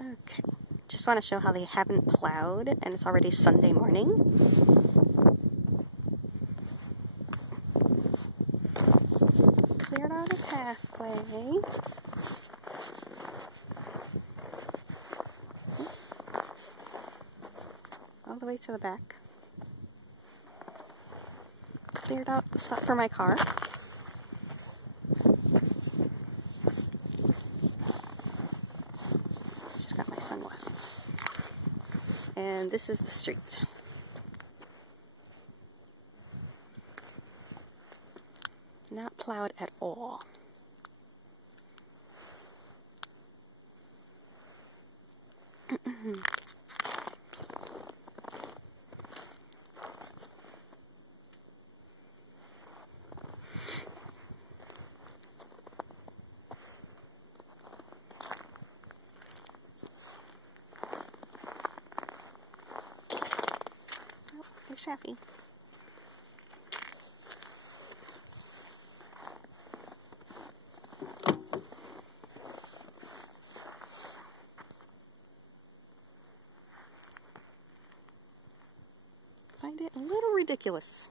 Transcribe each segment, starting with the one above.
Okay, just want to show how they haven't plowed and it's already Sunday morning. Cleared out a pathway. All the way to the back. Cleared out the spot for my car. Just got my sunglasses. And this is the street. Not plowed at all. Oh, there's Shaffy. Find it a little ridiculous.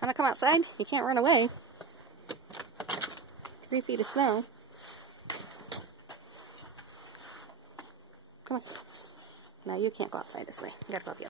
Wanna come outside? You can't run away. 3 feet of snow. Come on. No, you can't go outside this way. You gotta go up the other way.